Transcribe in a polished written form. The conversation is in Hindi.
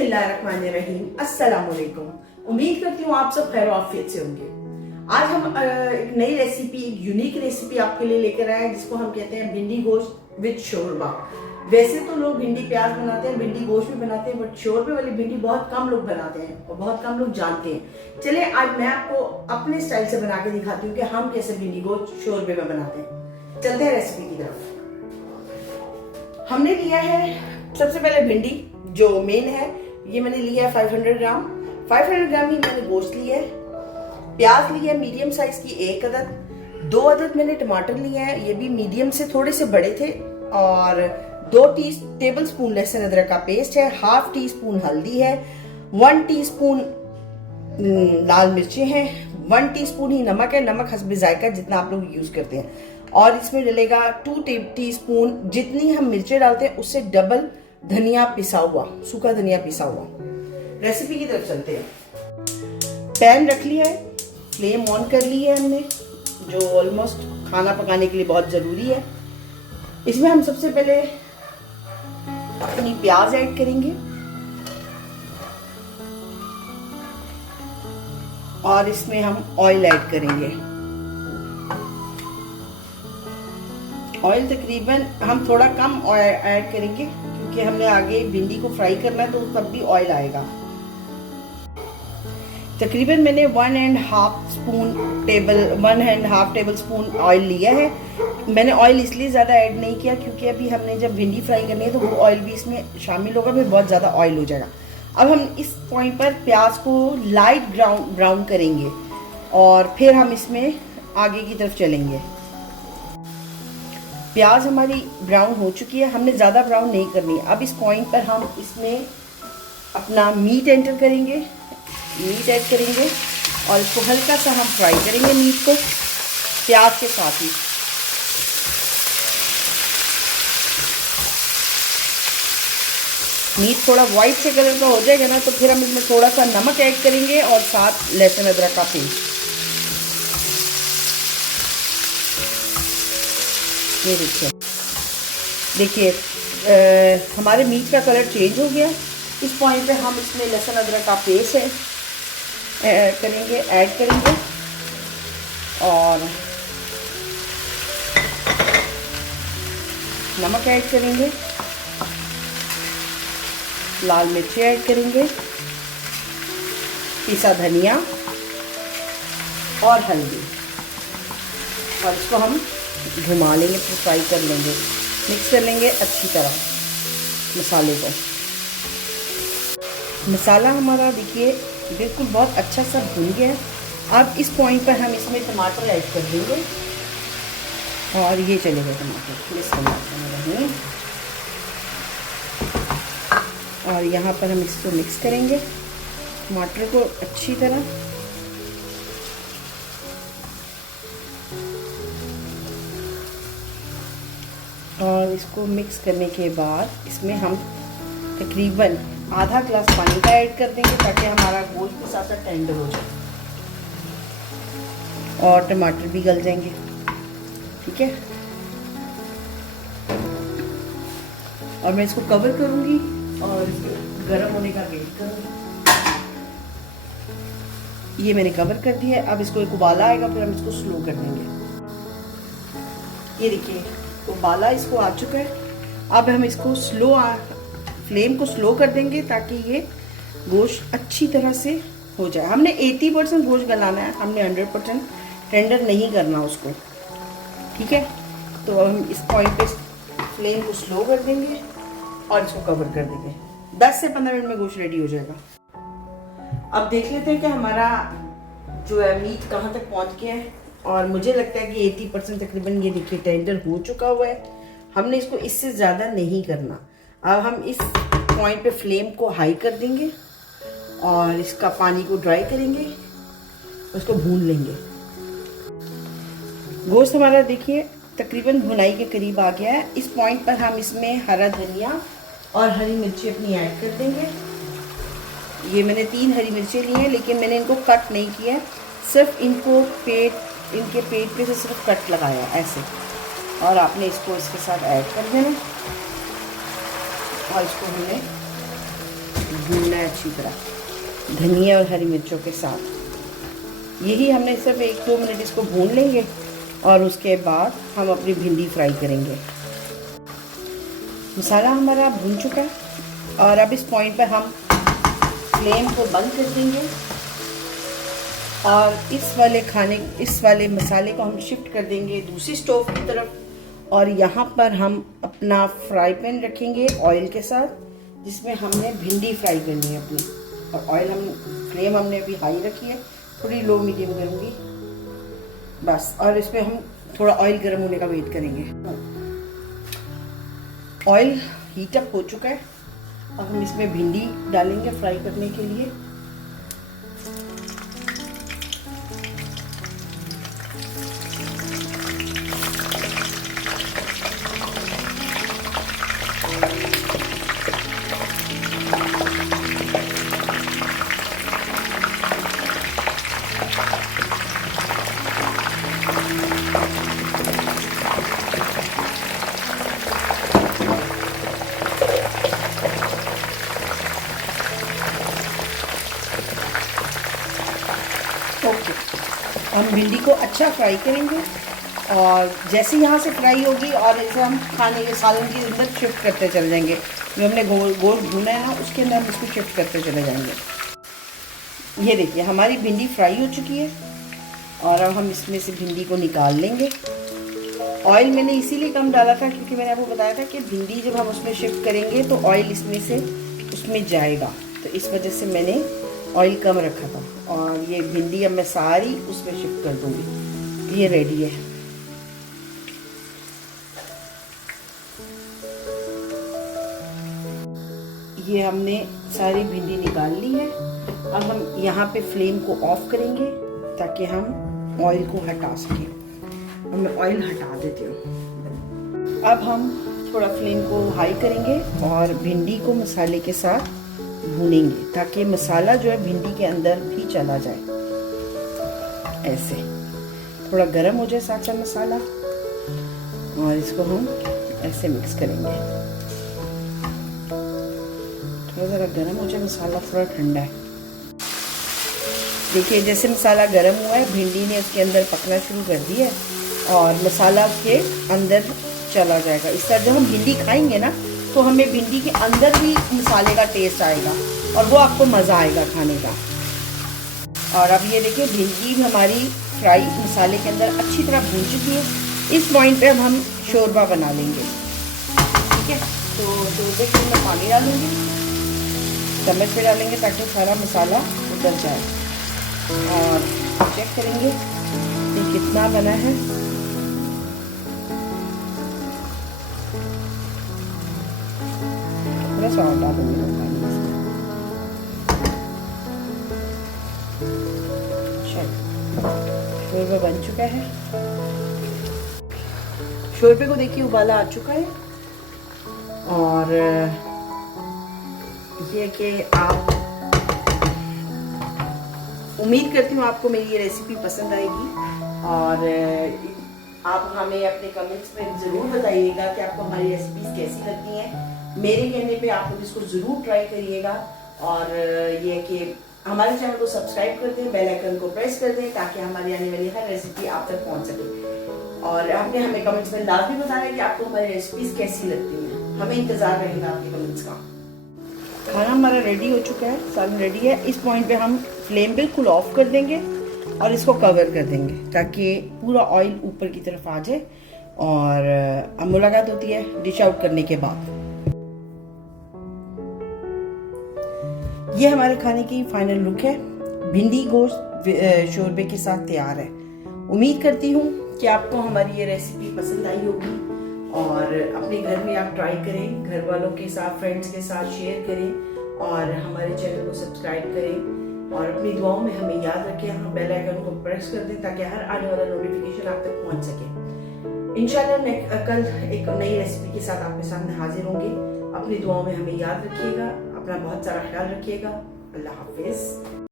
बिस्मिल्लाहिर्रहमानिर्रहीम, अस्सलाम वालेकुम। उम्मीद करती हूँ आप सब खैर आफियत से होंगे। आज हम एक नई रेसिपी, एक यूनिक रेसिपी आपके लिए लेकर आए हैं जिसको हम कहते हैं भिंडी गोश्त विद शोरबा। वैसे तो लोग भिंडी प्याज बनाते हैं, भिंडी गोश्त भी बनाते हैं, बट शोरबे वाली भिंडी बहुत कम लोग बनाते हैं और बहुत कम लोग जानते हैं। चलिए आज मैं आपको अपने स्टाइल से बना के दिखाती हूँ कि हम कैसे भिंडी गोश्त शोरबे में बनाते हैं। चलते हैं रेसिपी की तरफ। हमने लिया है सबसे पहले भिंडी जो मेन है, ये मैंने लिया है 500 ग्राम। 500 ग्राम ही मैंने गोश्त लिया है। प्याज लिया है मीडियम साइज की 1 अदद। 2 अदद मैंने टमाटर लिए हैं, ये भी मीडियम से थोड़े से बड़े थे। और 2 टेबल स्पून लहसुन अदरक का पेस्ट है। 1/2 टीस्पून हल्दी है। 1 टीस्पून लाल मिर्चें हैं। 1 टीस्पून ही नमक है। नमक हस्बे जायका जितना आप लोग यूज करते हैं। और इसमें डलेगा 2 टीस्पून, जितनी हम मिर्चें डालते हैं उससे डबल धनिया पिसा हुआ, सूखा धनिया पिसा हुआ। रेसिपी की तरफ चलते हैं। पैन रख लिया है, फ्लेम ऑन कर ली है हमने, जो ऑलमोस्ट खाना पकाने के लिए बहुत जरूरी है। इसमें हम सबसे पहले अपनी प्याज ऐड करेंगे और इसमें हम ऑयल ऐड करेंगे। ऑयल तकरीबन हम थोड़ा कम ऑयल ऐड करेंगे क्योंकि हमने आगे भिंडी को फ्राई करना है, तो तब भी ऑयल आएगा। तकरीबन मैंने 1.5 टेबल स्पून ऑयल लिया है। मैंने ऑयल इसलिए ज़्यादा ऐड नहीं किया क्योंकि अभी हमने जब भिंडी फ्राई करनी है तो वो ऑयल भी इसमें शामिल होगा, फिर बहुत ज़्यादा ऑयल हो जाएगा। अब हम इस पॉइंट पर प्याज को लाइट ब्राउन करेंगे और फिर हम इसमें आगे की तरफ चलेंगे। प्याज हमारी ब्राउन हो चुकी है, हमने ज़्यादा ब्राउन नहीं करनी। अब इस पॉइंट पर हम इसमें अपना मीट ऐड करेंगे और इसको हल्का सा हम फ्राई करेंगे मीट को प्याज के साथ ही। मीट थोड़ा वाइट से कलर का हो जाएगा ना, तो फिर हम इसमें थोड़ा सा नमक ऐड करेंगे और साथ लहसुन अदरक का पेस्ट। ये देखिए हमारे मीट का कलर चेंज हो गया। इस पॉइंट पे हम इसमें लहसुन अदरक का पेस्ट ऐड करेंगे और नमक ऐड करेंगे, लाल मिर्ची ऐड करेंगे, पिसा धनिया और हल्दी, और इसको हम घुमा लेंगे, फिर फ्राई कर लेंगे, मिक्स कर लेंगे अच्छी तरह मसाले को। मसाला हमारा देखिए बिल्कुल बहुत अच्छा सा भुन गया है। अब इस पॉइंट पर हम इसमें टमाटर ऐड कर देंगे और ये चलेगा टमाटर, और यहाँ पर हम इसको मिक्स करेंगे टमाटर को अच्छी तरह। और इसको मिक्स करने के बाद इसमें हम तकरीबन आधा ग्लास पानी का ऐड कर देंगे ताकि हमारा गोश्त के साथ साथ टेंडर हो जाए और टमाटर भी गल जाएंगे। ठीक है, और मैं इसको कवर करूंगी और गर्म होने का वेट करूंगी। ये मैंने कवर कर दिया है। अब इसको एक उबाला आएगा, फिर हम इसको स्लो कर देंगे। ये देखिए उबाला इसको आ चुका है। अब हम इसको फ्लेम को स्लो कर देंगे ताकि ये गोश्त अच्छी तरह से हो जाए। हमने 80% गोश्त गलाना है, हमने 100% टेंडर नहीं करना उसको। ठीक है, तो हम इस पॉइंट पे फ्लेम को स्लो कर देंगे और इसको कवर कर देंगे। 10 से 15 मिनट में गोश्त रेडी हो जाएगा। अब देख लेते हैं कि हमारा जो है मीट कहाँ तक पहुँच गया है, और मुझे लगता है कि 80% तकरीबन ये देखिए टेंडर हो चुका हुआ है। हमने इसको इससे ज़्यादा नहीं करना। अब हम इस पॉइंट पे फ्लेम को हाई कर देंगे और इसका पानी को ड्राई करेंगे, उसको भून लेंगे। गोश्त हमारा देखिए तकरीबन भुनाई के करीब आ गया है। इस पॉइंट पर हम इसमें हरा धनिया और हरी मिर्ची अपनी ऐड कर देंगे। ये मैंने 3 हरी मिर्चें ली हैं, लेकिन मैंने इनको कट नहीं किया, सिर्फ इनके पेट पे से सिर्फ कट लगाया ऐसे, और आपने इसको इसके साथ ऐड कर देना और इसको हमने भूनना है अच्छी तरह धनिया और हरी मिर्चों के साथ। यही हमने सिर्फ 1-2 मिनट इसको भून लेंगे और उसके बाद हम अपनी भिंडी फ्राई करेंगे। मसाला हमारा भून चुका है और अब इस पॉइंट पर हम फ्लेम को बंद कर देंगे और इस वाले मसाले को हम शिफ्ट कर देंगे दूसरी स्टोव की तरफ। और यहाँ पर हम अपना फ्राई पैन रखेंगे ऑयल के साथ, जिसमें हमने भिंडी फ्राई करनी है अपनी। और ऑयल फ्लेम हमने अभी हाई रखी है, थोड़ी लो मीडियम करूँगी बस। और इसमें हम थोड़ा ऑयल गर्म होने का वेट करेंगे। ऑयल हीट अप हो चुका है, अब हम इसमें भिंडी डालेंगे फ्राई करने के लिए। ओके, हम भिंडी को अच्छा फ्राई करेंगे और जैसे यहाँ से फ्राई होगी और इसे हम खाने के सालन के अंदर शिफ्ट करते चले जाएंगे। जो हमने गोल गोल भुना है ना, उसके अंदर हम इसको शिफ्ट करते चले जाएंगे। ये देखिए हमारी भिंडी फ्राई हो चुकी है और अब हम इसमें से भिंडी को निकाल लेंगे। ऑयल मैंने इसीलिए कम डाला था क्योंकि मैंने आपको बताया था कि भिंडी जब हम उसमें शिफ्ट करेंगे तो ऑयल इसमें से उसमें जाएगा, तो इस वजह से मैंने ऑयल कम रखा था। और ये भिंडी अब मैं सारी उसमें शिफ्ट कर दूंगी। ये रेडी है। ये हमने सारी भिंडी निकाल ली है। अब हम यहाँ पे फ्लेम को ऑफ करेंगे ताकि हम ऑयल को हटा सकें। अब मैं ऑयल हटा देती हूँ। अब हम थोड़ा फ्लेम को हाई करेंगे और भिंडी को मसाले के साथ भूनेंगे ताकि मसाला जो है भिंडी के अंदर भी चला जाए। ऐसे थोड़ा गर्म हो जाए साथ साथ मसाला और इसको हम ऐसे मिक्स करेंगे। थोड़ा ज़रा गर्म हो जाए मसाला, थोड़ा ठंडा है। देखिए जैसे मसाला गर्म हुआ है, भिंडी ने उसके अंदर पकना शुरू कर दिया है और मसाला उसके अंदर चला जाएगा। इस तरह जब हम भिंडी खाएंगे ना तो हमें भिंडी के अंदर भी मसाले का टेस्ट आएगा और वो आपको मज़ा आएगा खाने का। और अब ये देखिए भिंडी हमारी फ्राई मसाले के अंदर अच्छी तरह भून चुकी है। इस पॉइंट पे अब हम शोरबा बना लेंगे। ठीक है, तो शोरबे के मैं पानी डालूंगी, चम्मच पे डालेंगे ताकि सारा मसाला उतर जाए। और चेक करेंगे कि कितना बना है। थोड़ा सा और डालूंगी पानी इसमें। शोरबा बन चुका है। शोरबे को देखिए उबाला आ चुका है। और ये कि आप, उम्मीद करती हूँ आपको मेरी ये रेसिपी पसंद आएगी और आप हमें अपने कमेंट्स में ज़रूर बताइएगा कि आपको हमारी रेसिपीज कैसी लगती हैं। मेरे कहने पे आप लोग इसको ज़रूर ट्राई करिएगा। और ये कि हमारे चैनल को सब्सक्राइब कर दें, बेल आइकन को प्रेस कर दें ताकि हमारी आने वाली हर रेसिपी आप तक पहुंच सके। और आपने हमें कमेंट्स में लाजमी बताना है कि आपको हमारी रेसिपीज कैसी लगती हैं। हमें इंतजार रहेगा आपके कमेंट्स का। खाना हमारा रेडी हो चुका है, सालन रेडी है। इस पॉइंट पे हम फ्लेम बिल्कुल ऑफ कर देंगे और इसको कवर कर देंगे ताकि पूरा ऑयल ऊपर की तरफ आ जाए। और अब मुलाकात होती है डिश आउट करने के बाद। ये हमारे खाने की फाइनल लुक है। भिंडी गोश्त शोरबे के साथ तैयार है। उम्मीद करती हूँ कि आपको हमारी ये रेसिपी पसंद आई होगी और अपने घर में आप ट्राई करें, घर वालों के साथ, फ्रेंड्स के साथ शेयर करें और हमारे चैनल को सब्सक्राइब करें और अपनी दुआओं में हमें याद रखें। हम बेल आइकन को प्रेस कर दें ताकि हर आने वाला नोटिफिकेशन आप तक पहुंच सके। इंशाल्लाह कल एक नई रेसिपी के साथ आपके सामने हाजिर होंगे। अपनी दुआओं में हमें याद रखिएगा, अपना बहुत सारा ख्याल रखिएगा। अल्लाह हाफिज।